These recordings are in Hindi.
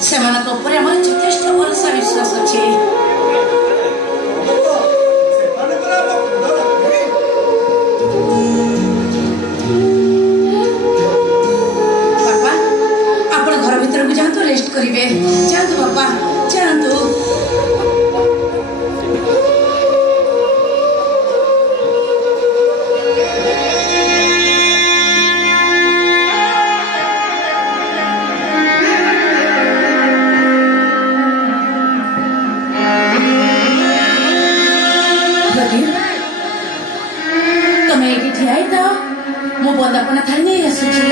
ଯଥେଷ୍ଟ ଭରସା ବିଶ୍ୱାସ ଅଛି। ବାପା ଆପଣ ଘର ଭିତରକୁ ଯାଆନ୍ତୁ, ରେଷ୍ଟ କରିବେ। ଯାଆନ୍ତୁ ବାପା, ଯାଆନ୍ତୁ। ତମେ ଏଇଠି ଠିଆ ହେଇଥାଅ, ମୁଁ ବନ୍ଦାପନା ଥାଳି ନେଇ ଆସୁଛି।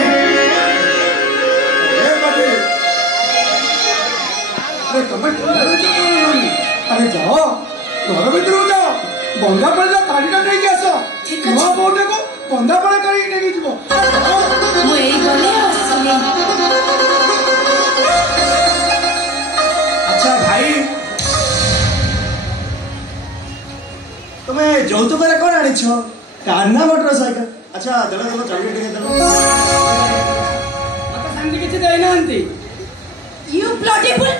अरे जाओ घर भर जाओ बंदापड़ा थालीटा नहीं आस नुआ बोटे को बंदापड़ा कर अच्छा भाई तुम्हें যৌতুক कौन आनीछ कार ना मोटरसाइकिल अच्छा देव देव चलिए टिके देव मत संगे किछि देई नांती यू ब्लडी फुल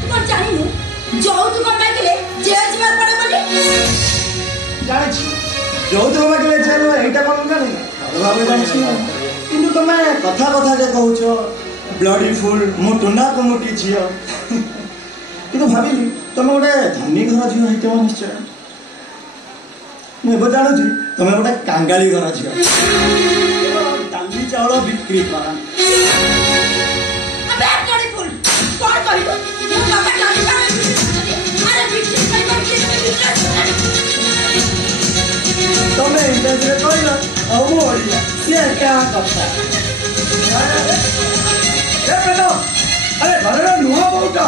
तुम जानिनु যৌতুক मागिले जेल जीवार पड़े बोली जानि छी যৌতুক मागिले जेल एटा कोन जानि भाबे जानि छी किंतु तमे कथा कथा जे कहउछो ब्लडी फुल मो टुना कोमोटी छियो किंतु भाबिली तमे गोटे धनी घर झियो हेतो निश्चय मैं जानु छी तमे गोटे कांगाली घर झियो दाली चावल बिक्री करा अबे ब्लडी फुल कोन करिबो मो बाबा डाली अरे बिक्री तमे इंटरव्यू कइला औ मोरिया से क्या कथा ए बेटा अरे घरर नुआ बहुटा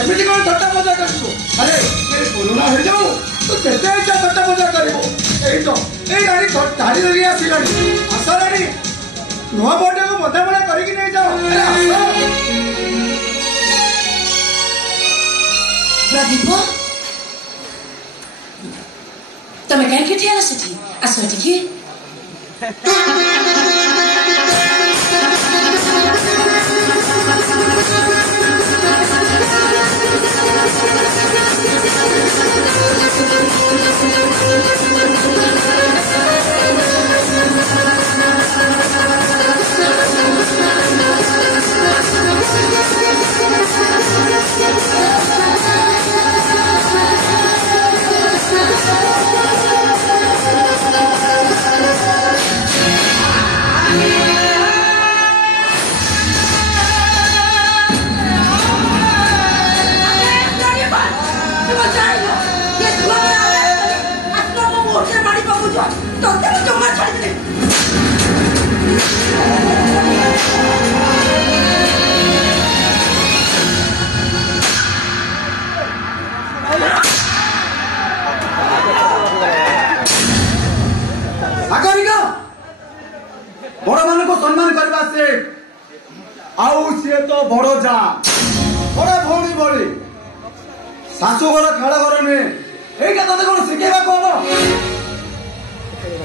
एमिति कोन ठट्टा मजा करबो अरे ये कोरोना हो जाऊ तो केते इच्छा ठट्टा मजा करबो ए गाड़ी गाड़ी लगी आसिलानी आसारानी नुआ बहुटा को मजा मजा करी कि नहीं जाओ अरे आसो प्रदीप तमे काहे के ठिया आसछि आसो ठीक बड़ मान को सम्मान करवा से आउ सी तो बड़ जा बड़ा भौणी बड़ी शाशु घर खेल घर नुहे यहीटा ते कौन शिखेबा कौन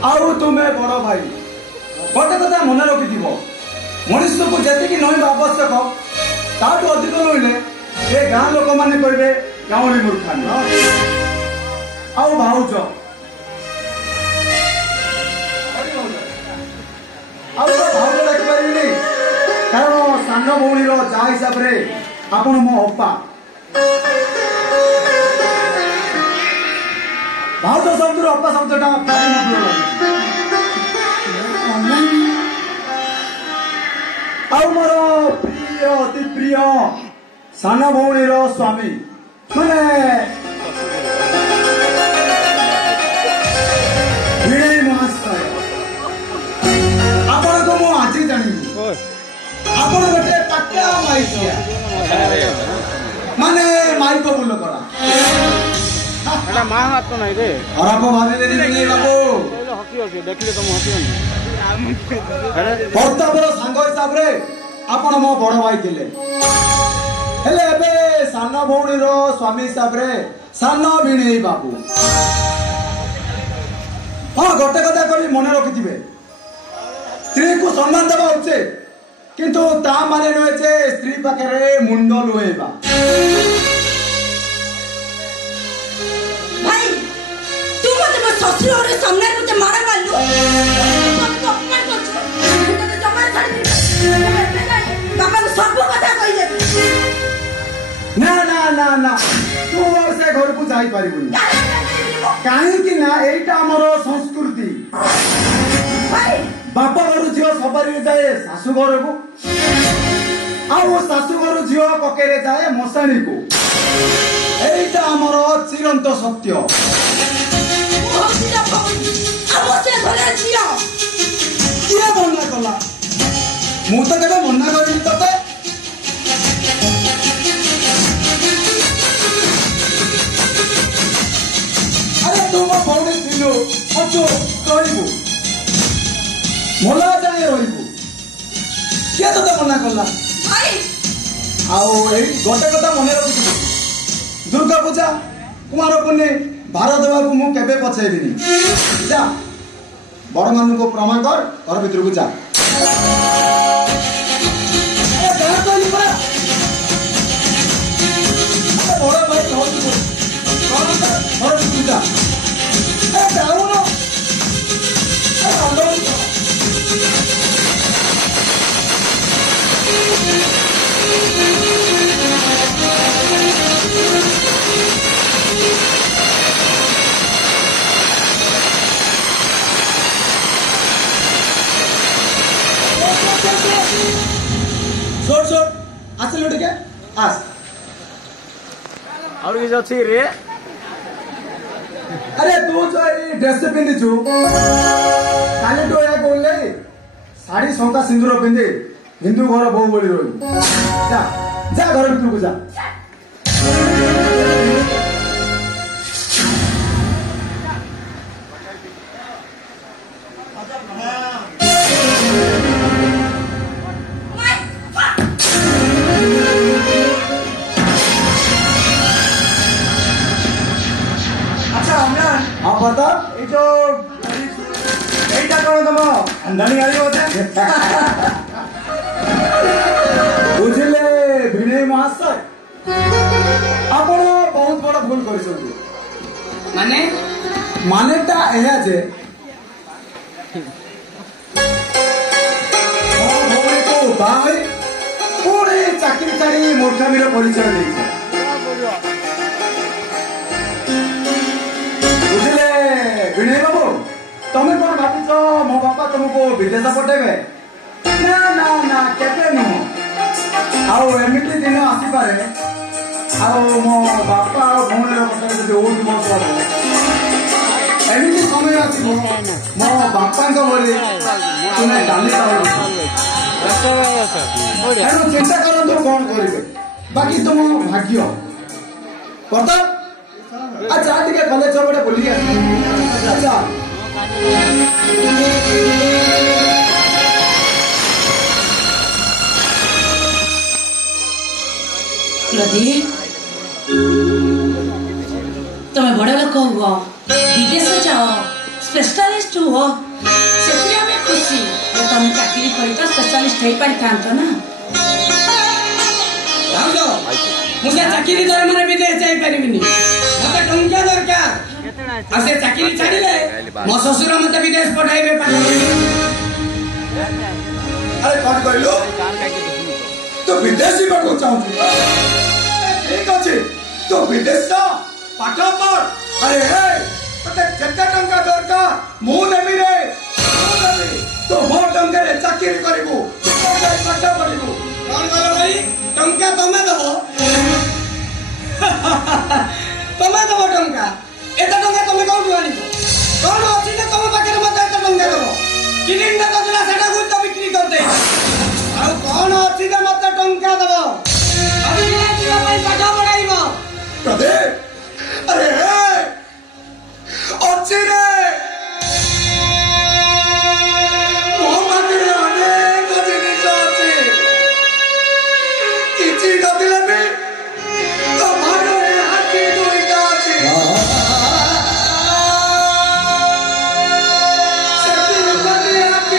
आउ तुम्हें बड़ भाई गोटे कथा मन रखि मनुष्य को जी नईवा आवश्यक ताठू अधिक नईले ये गाँ लोक मैंने कहे गाँवली मूर्खानी आउ भाउज भाउज डाकिपारे कारण सान भौणी जा हिसाब से आपण मो अपा भाउज शब्द अपा शब्दटा आउ मोर प्रिय अति प्रिय सान भौणी स्वामी माने महाशय आपण को मु आज जानी आपण गोटे पक्का माइकिया माने माइक बोल करा एटा मा हाथ तो नहीं रे खराब भाबे नहीं बाबू हसी हसी देखले तुम हसी बर्तावर सांग हिसाब रे आपण मो बड़ भाई थिले हेले एबे सान भौणी स्वामी हिसाब रे सान भिणेई बाबू हाँ गोटे कथा कही मन रखि स्त्री को सम्मान देवा उचित କିନ୍ତୁ ତା ମାନେ ନୁହେଁ ଯେ ସ୍ତ୍ରୀ ପାଖରେ ମୁଣ୍ଡ ଲୁହେଇବା। ଭାଇ ତୁ ମତେ ମୋ ଶ୍ୱଶୁର ଘର ସାମ୍ନାରେ ମତେ ମାଡ଼ ମାରିଲୁ, ଅପମାନ କରୁଛୁ, ତତେ ଜମାରେ ଛାଡ଼ିବିନି, ବାପାଙ୍କୁ ସବୁ କଥା କହିଦେବି। ନା ନା ନା ନା ତୁ ସେ ଘରକୁ ଯାଇପାରିବୁନି, କାହିଁକି ନା ଏଇଟା ଆମର ସଂସ୍କୃତି। ବାପ ଘରୁ ଝିଅ ସବାରିରେ ଯାଏ ଶାଶୁ ଘରକୁ, ଆଉ ଶାଶୁ ଘରୁ ଝିଅ କକେରେ ଯାଏ ମଶାଣୀକୁ। এইটা আমার চিরন্ত সত্য। কিଏ ମନା କଲା? ମୁଁ ତ କେବେ ମନା କରିନି ତତେ। ଆରେ ତୁ ମୋ ଭଉଣୀ ଥିଲୁ, ଅଛୁ, ରହିବୁ, ମଲା ଯାଏ ରହିବୁ, କିଏ ତତେ ମନା କଲା? ଆଉ ଏଇ ଗୋଟେ କଥା ମନେ ରଖିଥିବୁ, ଦୁର୍ଗା ପୂଜା, କୁମାର ପୂର୍ଣ୍ଣିମା, ଭାର ଦେବାକୁ ମୁଁ କେବେ ପଛେଇବିନି। ଯା ବଡ଼ ମାନଙ୍କୁ ପ୍ରମାଣ କର, ଘର ଭିତରକୁ ଯା। ବଡ଼ ଭାଇ ଘର ଭିତରକୁ ଯା। ଯାଉନ छोड़ छोड़ ଆସିଲୁ ଟିକେ ଆସ। ଆଉ କିଛି ଅଛି ରେ? ଆରେ ତୁ ଯୋଉ ଏଇ ଡ୍ରେସ ପିନ୍ଧିଛୁ, କାଲିଠୁ ଏହା କହିଲେ ଶାଢୀ ଶଙ୍ଖା ସିନ୍ଦୁର ପିନ୍ଧି ହିନ୍ଦୁ ଘର ବୋହୁ ଭଳି ରହିବୁ। ଯା ଯା ଘର ଭିତରକୁ ଯା। ବୁଝିଲେ ବିନୟ ମହାଶୟ, ଆପଣ ବହୁତ ବଡ଼ ଭୁଲ କରିଛନ୍ତି। ମାନେଟା ଏହା ଯେ ମୋ ଭଉଣୀକୁ ବାହା ହୋଇ ପୁଣି ଚାକିରି ଛାଡ଼ି ମୂର୍ଖାମିର ପରିଚୟ ଦେଇছে। ବୁଝିଲେ ବିନୟ ବାବୁ, ତମେ କଣ ଭାବିଛ ମୋ ବାପା ତମକୁ ବିଦେଶ ପଠେଇବେ? ନା ନା ନା କେବେ ନୁହଁ। ଆଉ ଏମିତି ଦିନ ଆସିପାରେ, ଆଉ ମୋ ବାପା ଆଉ ଭଉଣୀର କଥାରେ ଯଦି ବହୁତ ବର୍ଷ ହବ, ଏମିତି ସମୟ ଆସିବ ମୋ ବାପାଙ୍କ ଭଳି ତୁମେ ଡାଲି ତେଣୁ ଚିନ୍ତା କରନ୍ତୁ କଣ କରିବେ, ବାକି ତୁମ ଭାଗ୍ୟ। ପ୍ରତାପ ଆଚ୍ଛା ଟିକେ କଲେଜ ସବୁଆଡେ ବୁଲିକି ଆସିବ। ଆଚ୍ଛା प्रदीप, तुम्हें बड़ा लोक हुआ, विदेश जाओ, स्पेशलिस्ट हुआ, सेठी हमें खुशी ये तुम चाकरी करी तो स्पेशलिस्ट हो पारि थांतो ना। जाओ मुझे चाकरी दर माने विदेश जाई परिबिनी, मते टंका दरकार, आसे चाकरी छाड़िले मो ससुर मते विदेश पठाइबे पाले। अरे कौन कहलु तो विदेश जाबाकू चाहूँ? ठीक अच्छे तो विदेश जा पाठ पढ़। अरे तते केते टंका दरकार मु नेबी रे, तो मो टंका रे चाकरी करिवु, पाठ पढ़िवु। कौन करो भाई टंका तमे दबो? तमे दबो टंका? एता टंका तमे कोठु आनिबो? कोन अछि जे तमे पाखे मते एता टंका दबो? किनिन ना तला सेटा गुत बिक्री कर दे। आ कोन अछि जे मते टंका दबो? अभी ना जीवा भाई पाठ पढ़ाइबो। प्रदीप अरे अच्छे रे मो पाखे अनेक जिनिस अछि, किछि नदिले भी तो भागरे हाथी दुईटा अछि। सेति नदी हाथी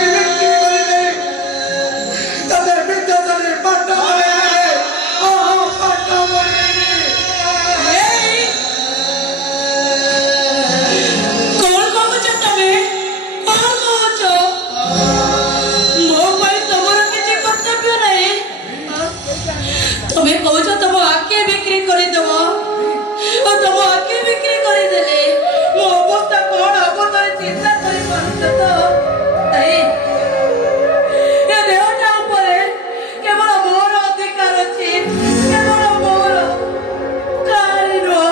तुम्हें कौच तुम आके बिक्री कर तुम आके बिक्री कर मो अवस्था कौन हम तो चिंता कर देहटा केवल मोर अधिकार अच्छी केवल मोर कहानी नुह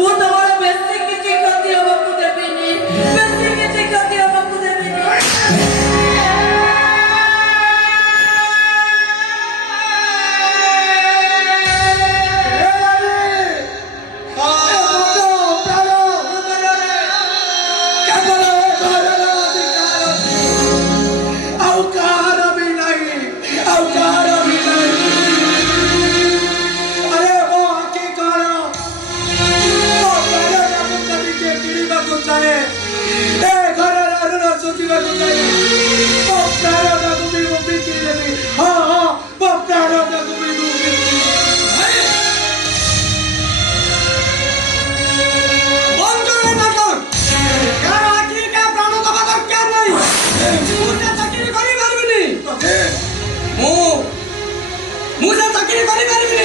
मु तुम बेसी किसी क्षति हवाक देवी बेसी किसी क्षति हवाक देवी मुझे चाकरी करी